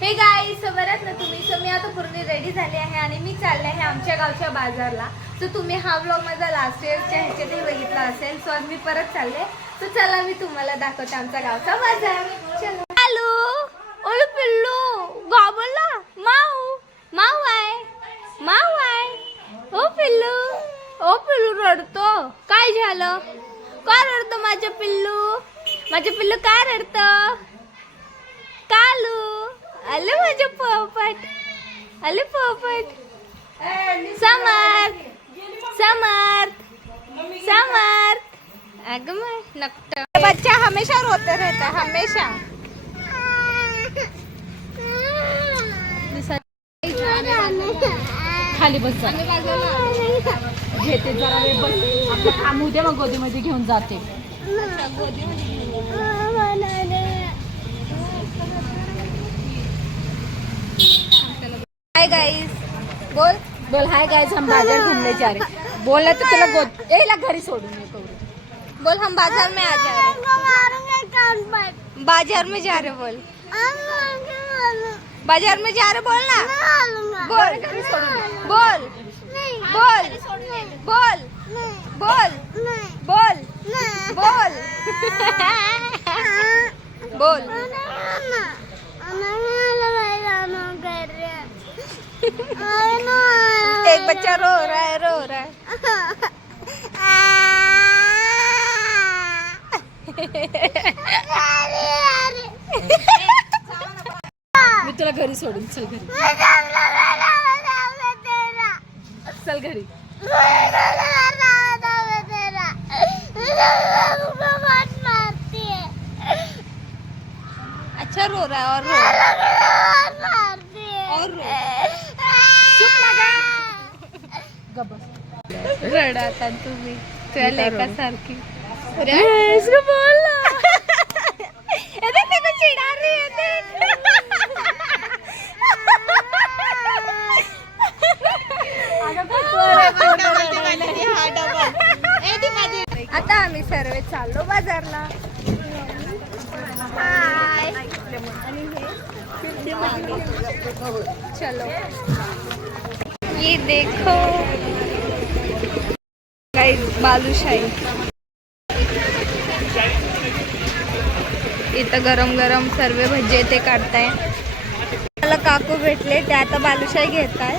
Hey guys, so बरं ना तुम्ही. सो मी आता पूर्ण रेडी झाले आहे आणि मी चालले आहे आमच्या गावच्या बाजारला. सो तुम्ही हा व्लॉग माझा लास्ट इयरच्या ह्याच्यातही बघितला असेल. सो आज मी परत चालले. सो चला मी तुम्हाला दाखवते आमचा गावचा बाजार. चलो. हॅलो ओळू पिल्लू गाबला माऊ माऊ आहे ओ पिल्लू रडतो. काय झालं? का रडतो माझं पिल्लू काय रडतं? कालू आले माझे पोपट समर्थ अगं मग नकट बच्चा हमेशा रोते रहता हमेशा. खाली बस घेते जरा वेळ बस. आपलं काम उद्या मग गोदीमध्ये घेऊन जाते. हाय गाइस बोल हाय गाइस, हम बाजार घूमने जा रहे. बोलला तर तुला गोद घरी सोडून येतो. बोल हम बाजार में आ जा रहे. बाजार में जा रहे बोल. बाजार में जा रहे बोल ना. बोल घरी सोडून बोल बोल बोल बोल बोल बोल बोल. एक बच्चा रो रहा है. मी तुला घरी सोडून चल घरी. चल घरी. अच्छा रो रहा है और रो. चुप लगा. रडाता तुम्ही तुझ्या लेकासारखी. इसको बोल ना. अरे तेको चिढ़ा रही है. आता आम्ही सर्व चाललो बाजारला. हाय. चलो ये देखो गाइस बालूशाही. इथं गरम गरम सर्व भजे ते काढताय. मला काकू भेटले ते आता बालूशाही घेताय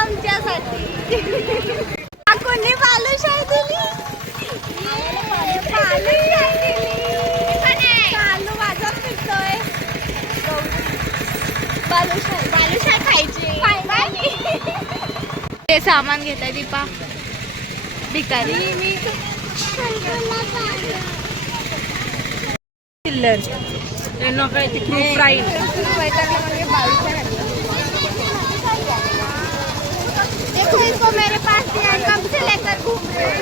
आमच्यासाठी. काकूंनी बालूशाही दिली. कालू बाजार फिरतोय. बालूशाही खायची. ते सामान घेताय दीपा भिकारी. चिल्लर काय ती खूप फ्राईड. देखो इसको मेरे पास दिया है, कब से लेकर घूम रहे हैं.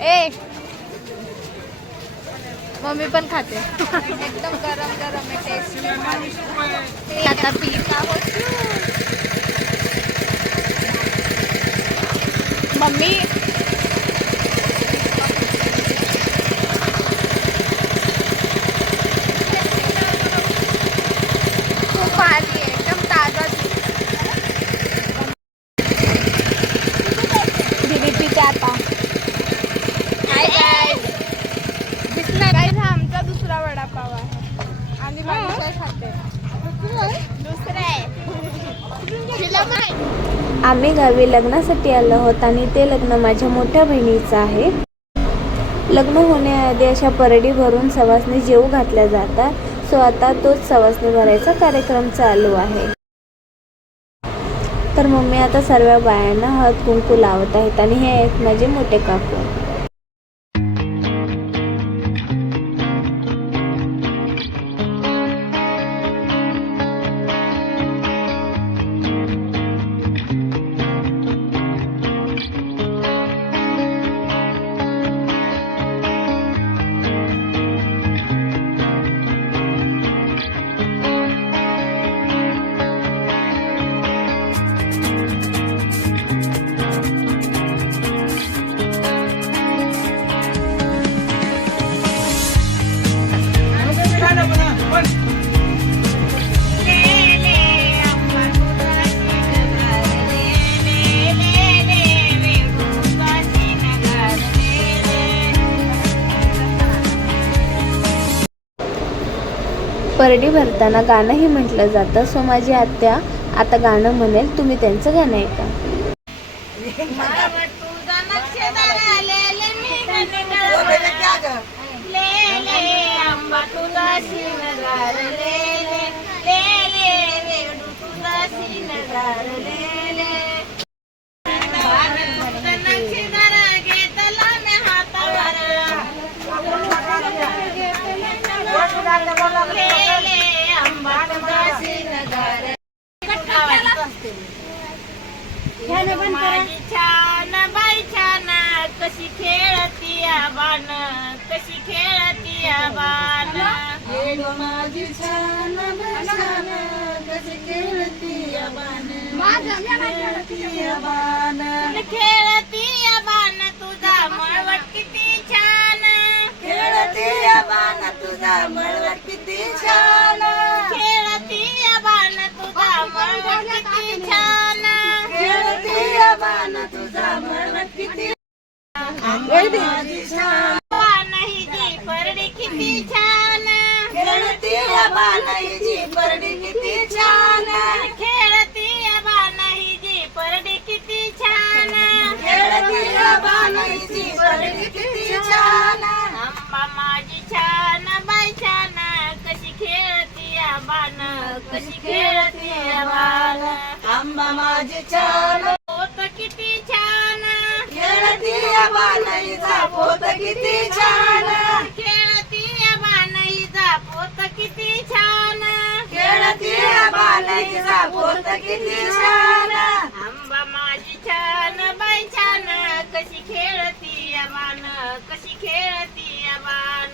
ए मम्मी पण खाते. एकदम गरम गरम आहे टेस्ट. आता पीत आहोत मम्मी. खूप भारी आहे एकदम ताजा. दिदी पिते आता. दिसला काय हा आमचा दुसरा वडापाव आहे. आम्ही बालूशाही खाते. दुसरा आहे. आम्ही गावी लग्नासाठी आलो आहोत आणि ते लग्न माझ्या मोठ्या बहिणीचं आहे. लग्न होण्याआधी अशा परडी भरून सवासणी जेवू घातल्या जातात. सो आता तोच सवासणी भरायचा कार्यक्रम चालू आहे. तर मम्मी आता सर्व बायांना हळद कुंकू लावत आहेत आणि हे आहेत माझे मोठे काकू. परडी भरताना गाणंही म्हटलं जातं. सो माझी आत्या आता गाणं म्हणेल, तुम्ही त्यांचं गाणं ऐका. माझी छान बाई छान कशी खेळती बाण, कशी खेळती बाण. माझी छान बाई छान कशी खेळती बाण, खेळती बाण तुझा मळवट किती छान, खेळती बाण तुझा मळवट किती छान, खेळती बाण तुझा मळवट किती छान, खेळती बाण तुझा मळवट किती छान. बाणही जी परडी किती छान, खेळती बाणही जी परडी किती छान, खेळती बाणही जी परडी किती छान, खेळती बाणही जी परडी किती छान. आंबा माझी छान बाई छान कशी खेळती बाण, कशी खेळती बाण. आंबा माझी छान पोत किती छान, खेळती बाणईचा पोत किती छान, खेळती बाणईचा पोत किती छान, खेळती बाणईचा पोत किती छान. आंबा माझी छान बाई छान कशी खेळती बाण, कशी खेळती बाण.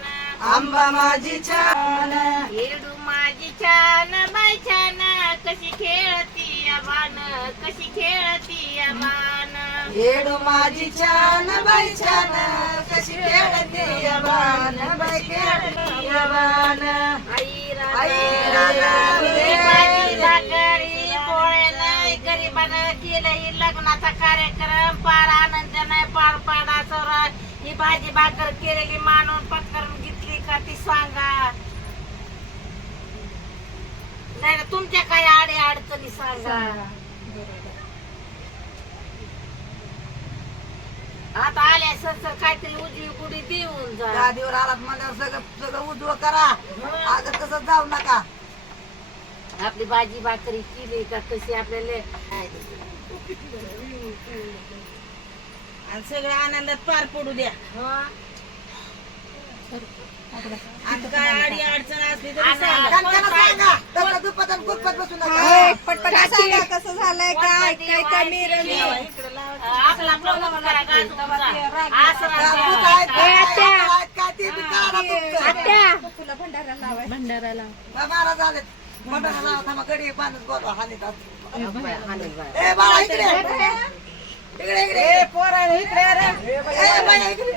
आंबा माझी छान येडू माझी छान बाई छान कशी खेळती बाण, कशी खेळती बाण. येडू माझी छान बाई छान कशी खेळती बाण, बाई खेळती बाण. आई राजा भाजी भाकरी पोळ्याला गरीबानं केलं लग्नाचा कार्यक्रम पार आनंदाने पार पाडा. चोरा ही भाजी भाकर केलेली मानून पत्करून घेतली का ती सांगा. नाही तुमच्या काही आडे अडचणी सांगा. आता आल्या सर काहीतरी उजवी गुढी देऊन जा. गादीवर आलात म्हणल्यावर सगळं सगळं उजवं करा. अगं तसं जाऊ नका. आपली भाजी भाकरी केली का कशी आपल्याला आणि सगळं आनंदात पार पडू द्या. आता काय आडी अडचण असली तरी सांगा. तसं दुपत आणि गुपत बसू नका. पटपट सांगा कसं झालंय काय काय कमी रमी. आपला प्रमुख करा का तुमचा आसरा भंडारा लाव. महाराज आले भंडारा लावा. थांबा गडी बांधून बोलवा. हानीत ए बाळा इकडे इकडे इकडे पोरा इकडे ए बाळा इकडे.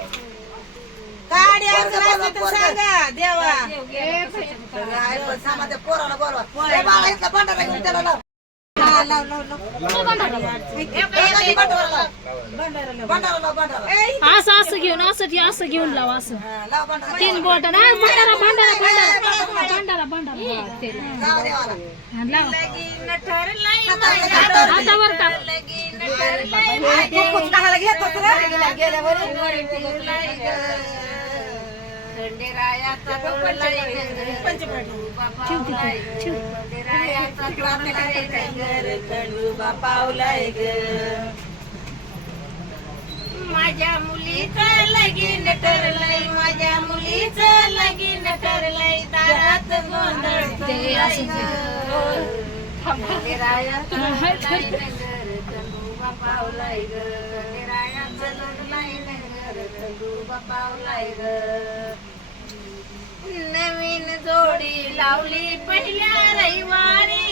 गाडी अडचण असली तर सांगा देवा. सामा त्या पोराला बोलवा. ए बाळा इथला भंडारा घेऊन त्याला लाव. हा लाव लाव लाव. भंडारा लाव भंडारा. असं घेऊन असं घेऊन लाव. असं लाव भंडारा. 3 बोट भंडारा भंडारा भंडारा लाव देवाला. लाव. लगीन ठरलंय हातावर टाक. लगीन ठरलंय कुचकाला घेतोस रे गेल्यावर. खंडेरायाचा डोलाय खंडेरायाचा डोलाय पावलाय ग. माझ्या मुलीचं लगीन ठरलंय, माझ्या मुलीचं लगीन ठरलंय. दारात गोंधळ खंडेरायाचा डोलाय खंडोबा पावलाय ग. खंडेरायाचा डोलाय खंडोबा पावलाय ग. नवीन जोडी लावली पहिल्या रविवारी,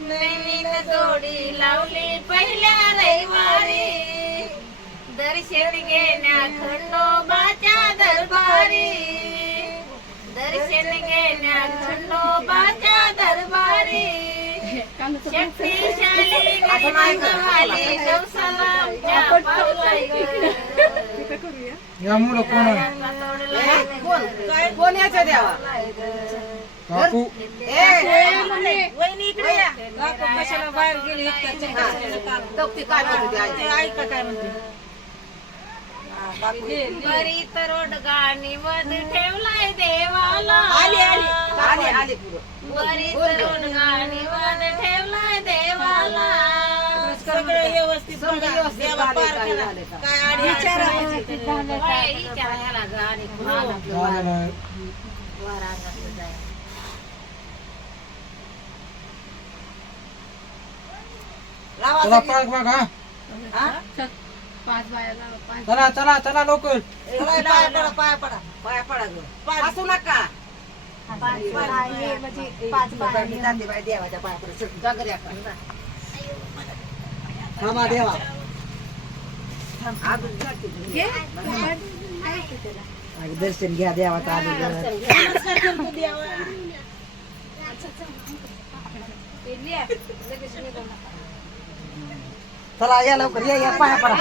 नवीन जोडी लावली पहिल्या रविवारी. दर्शन घेण्या खंडोबाच्या दरबारी, दर्शन घेण्या खंडोबाच्या दरबारी. शक्तिशाली झाली नवसाला आमच्या पावलाय ग. या मुलं कोण आहे? कोण याच्या देवा. वहिनी इकडे या. कशाला बाहेर गेली काय ऐका काय म्हणते. बरी तर गाणी मध्ये ठेवलाय देवाला. आली आली आली आली बरी तर गाणी मध्ये ठेवलाय देवाला. सगळं व्यवस्थित देवा पार केला. काय आडी विचारा चला पाय बघ हा चला चला चला लवकर पाया पडा पाया पडा असू नका. जाते बाई देवाच्या पाया पडा. थांबा देवा. दर्शन घ्या देवाचं चला या लवकर या पाया पडा.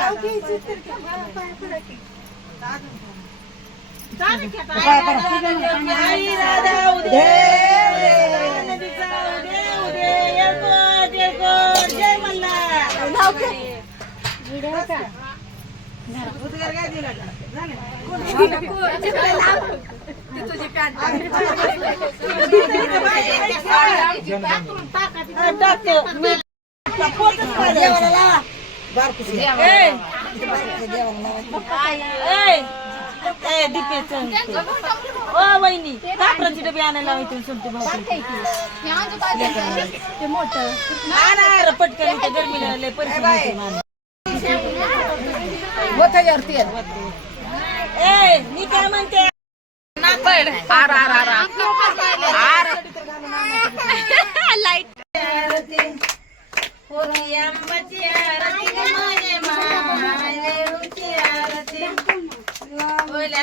पाया वहिनी कापराची डबी आणायला पटकन गरमी मी काय म्हणते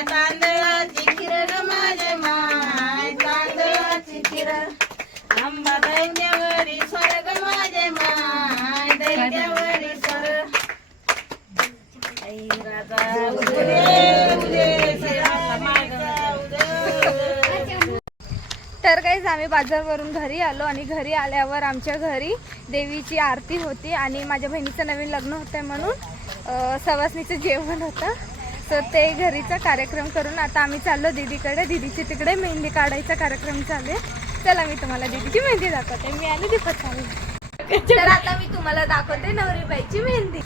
तांदळाची खीर माझे माय तांदळाची खीर आंबा दैन्यावरी स्वर्ग माझे माय दैन्यावरी स्वर्ग. तर गाईज आम्ही बाजारवरून घरी आलो आणि घरी आल्यावर आमच्या घरी देवीची आरती होती आणि माझ्या बहिणीचं नवीन लग्न होतं म्हणून सवासणीचं जेवण होतं. तर ते घरीचा कार्यक्रम करून आता आम्ही चाललो दीदीकडे. दीदीची तिकडे मेहंदी काढायचा कार्यक्रम चालू आहे. चला मी तुम्हाला दीदीची मेहंदी दाखवते. मी आणि दीपक चालू. तर आता मी तुम्हाला दाखवते नवरीबाईची मेहंदी.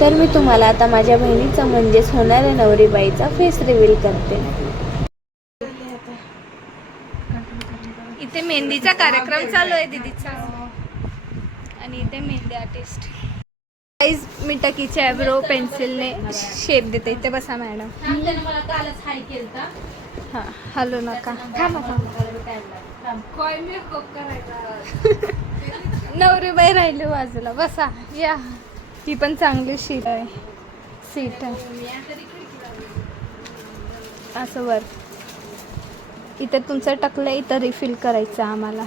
तर मी तुम्हाला आता माझ्या बहिणीचा म्हणजेच होणाऱ्या नवरीबाईचा फेस रिव्हील करते. इथे मेहंदीचा कार्यक्रम चालू आहे दीदीचा आणि इथे मेहंदी आर्टिस्ट. गाईज मी टकीच्या आयब्रो पेन्सिलने शेप देते. इथे बसा मॅडम. हां हॅलो नका नवरीबाई राहिली बाजूला बसा या. ती पण चांगली सीट आहे असं वर. इथे तुमचं टकलं इथं रिफिल करायचं आम्हाला.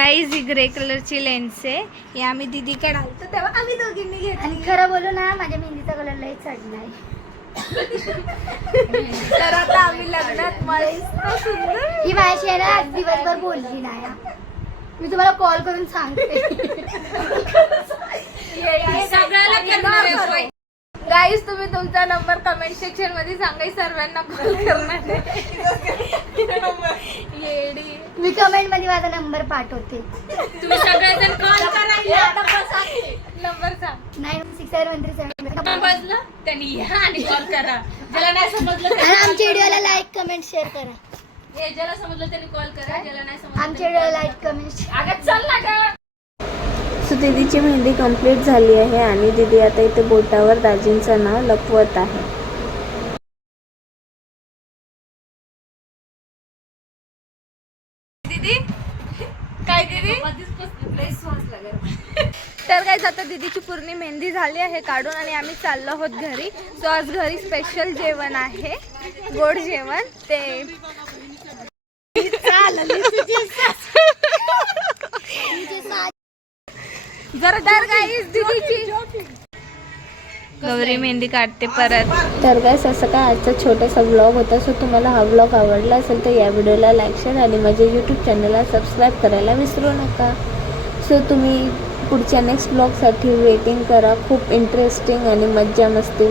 गाईज ही ग्रे कलरची लेन्स आहे. ही आम्ही दीदीकडे आलतो तेव्हा आम्ही दोघींनी घेतली. आणि खरं बोलू ना माझ्या मेहंदीचा कलर लई चढलाय. तर आता आम्ही लग्नात मस्त सुंदर. ही माझ्याशी आहे ना आज दिवसभर बोलली नाही. मी तुम्हाला कॉल करून सांगते. गाईज तुम्ही तुमचा नंबर कमेंट सेक्शन मध्ये सांगा. सर्वांना कॉल करणार येडी. मी कमेंट मध्ये माझा नंबर पाठवते. तुम्ही सगळेजण कॉल करा. नंबर सांग. 967137. त्यांनी या आणि कॉल करा. ज्याला नाही समजलं आणि आमच्या व्हिडिओला लाईक कमेंट शेअर करा. ज्याला समजलं त्यांनी कॉल करा. ज्याला नाही समजलं आमच्या व्हिडिओला लाईक कमेंट. अगं चल ना गं. सो दीदीची मेहंदी कंप्लीट झाली आहे आणि दीदी आता इथे बोटावर दाजींचं नाव लपवत आहे. दीदी काय दीदी. तर तर काय आता दीदीची पूर्ण मेहंदी झाली आहे काढून आणि आम्ही चाललो आहोत घरी. सो आज घरी स्पेशल जेवण आहे, गोड जेवण. ते जोरदार गाईस दीदीची गौरी मेहंदी काढते परत. तर गाईस असं काय आजचा छोटासा व्लॉग होता. सो तुम्हाला हा व्लॉग आवडला असेल तर या व्हिडिओला लाईक शेअर आणि माझ्या यूट्यूब चॅनलला सबस्क्राईब करायला विसरू नका. सो तुम्ही पुढच्या नेक्स्ट व्लॉगसाठी वेटिंग करा. खूप इंटरेस्टिंग आणि मज्जा मस्ती